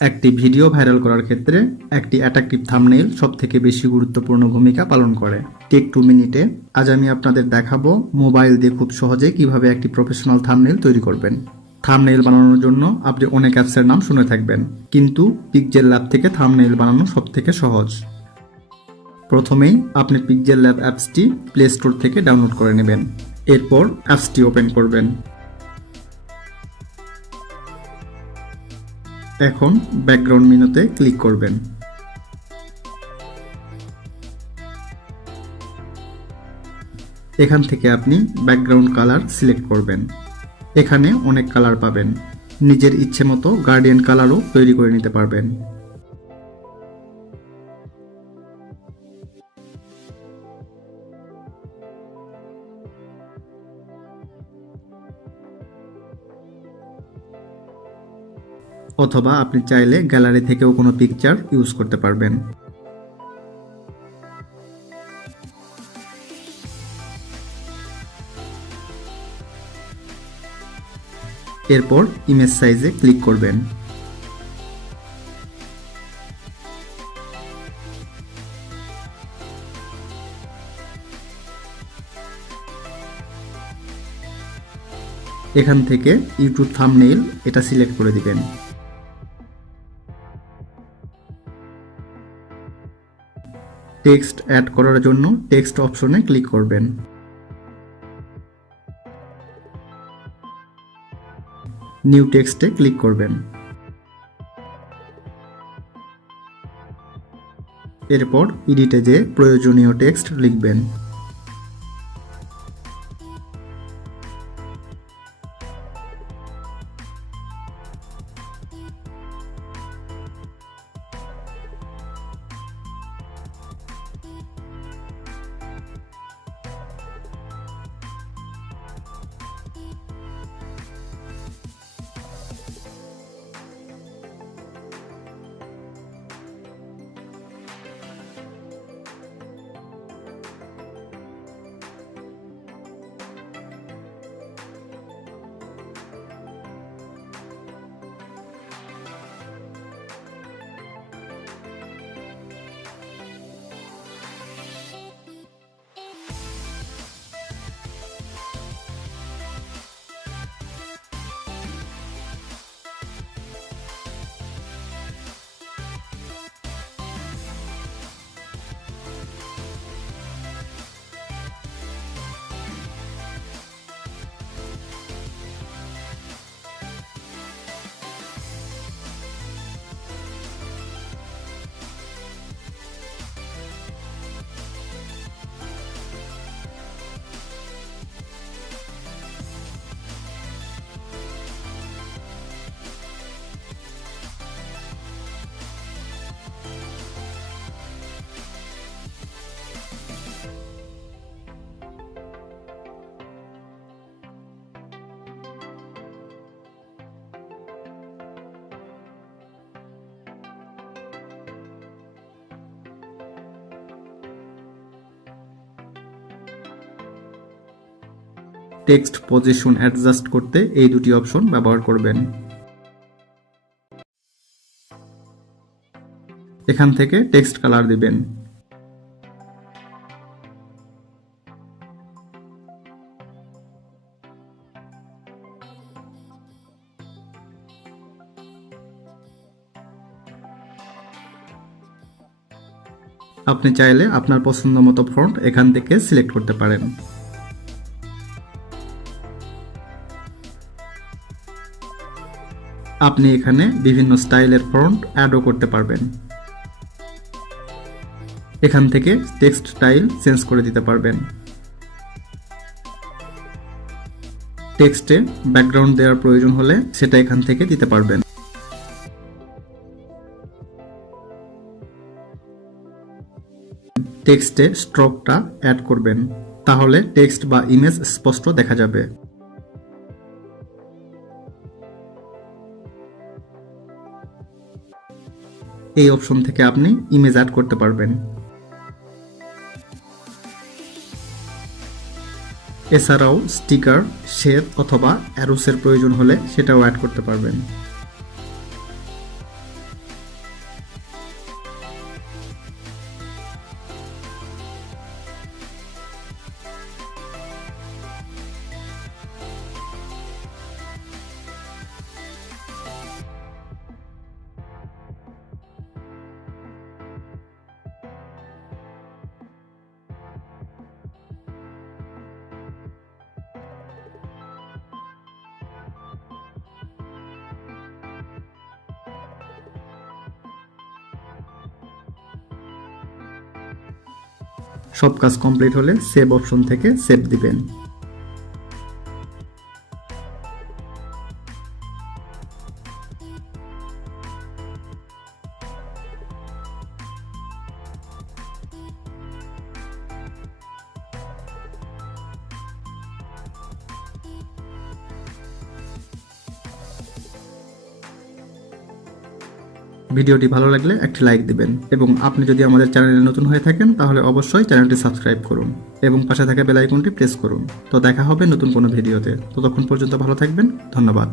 একটি video viral করার ক্ষেত্রে একটি অ্যাট্রাকটিভ থাম্বনেইল সবথেকে বেশি গুরুত্বপূর্ণ ভূমিকা পালন করে। টেক 2 মিনিটে আজ আমি আপনাদের দেখাবো মোবাইল দিয়ে খুব সহজে কিভাবে একটি প্রফেশনাল থাম্বনেইল তৈরি করবেন। থাম্বনেইল বানানোর জন্য আপনি অনেক অ্যাপসের নাম শুনে থাকবেন, কিন্তু পিক্সেল ল্যাব থেকে থাম্বনেইল বানানো সবথেকে সহজ। প্রথমেই আপনি পিক্সেল ল্যাব অ্যাপসটি প্লে স্টোর থেকে ডাউনলোড করে নেবেন। এরপর অ্যাপসটি ওপেন করবেন। এখন ব্যাকগ্রাউন্ড মেনুতে ক্লিক করবেন। এখান থেকে আপনি ব্যাকগ্রাউন্ড কালার সিলেক্ট করবেন। এখানে অনেক কালার পাবেন, নিজের ইচ্ছে মতো গার্ডিয়ান কালারও তৈরি করে নিতে পারবেন। অথবা আপনি চাইলে গ্যালারি থেকেও কোনো পিকচার ইউজ করতে পারবেন। এরপর ইমেজ সাইজে ক্লিক করবেন। এখান থেকে ইউটিউব থাম্বনেইল এটা সিলেক্ট করে দিবেন। টেক্সট অ্যাড করার জন্য টেক্সট অপশনে ক্লিক করবেন। নিউ টেক্সটে ক্লিক করবেন। এরপর এডিটে যে প্রয়োজনীয় টেক্সট লিখবেন। টেক্সট পজিশন অ্যাডজাস্ট করতে এই দুটি অপশন ব্যবহার করবেন। এখান থেকে টেক্সট কালার দিবেন। আপনি চাইলে আপনার পছন্দ মতো ফন্ট এখান থেকে সিলেক্ট করতে পারেন। আপনি এখানে বিভিন্ন স্টাইলের ফন্ট অ্যাডও করতে পারবেন। এখান থেকে টেক্সট স্টাইল চেঞ্জ করে দিতে পারবেন। টেক্সটে ব্যাকগ্রাউন্ড দেওয়ার প্রয়োজন হলে সেটা এখান থেকে দিতে পারবেন। টেক্সটে স্ট্রোকটা অ্যাড করবেন, তাহলে টেক্সট বা ইমেজ স্পষ্ট দেখা যাবে। এই অপশন থেকে আপনি ইমেজ অ্যাড করতে পারবেন। এছাড়াও স্টিকার, শেপ অথবা অ্যারোসের প্রয়োজন হলে সেটাও অ্যাড করতে পারবেন। সব কাজ কমপ্লিট হলে সেভ অপশন থেকে সেভ দিবেন। ভিডিওটি ভালো লাগলে একটি লাইক দিবেন এবং আপনি যদি আমাদের চ্যানেলে নতুন হয়ে থাকেন তাহলে অবশ্যই চ্যানেলটি সাবস্ক্রাইব করুন এবং পাশে থাকা বেল আইকনটি প্রেস করুন। তো দেখা হবে নতুন কোনো ভিডিওতে। ততক্ষণ পর্যন্ত ভালো থাকবেন। ধন্যবাদ।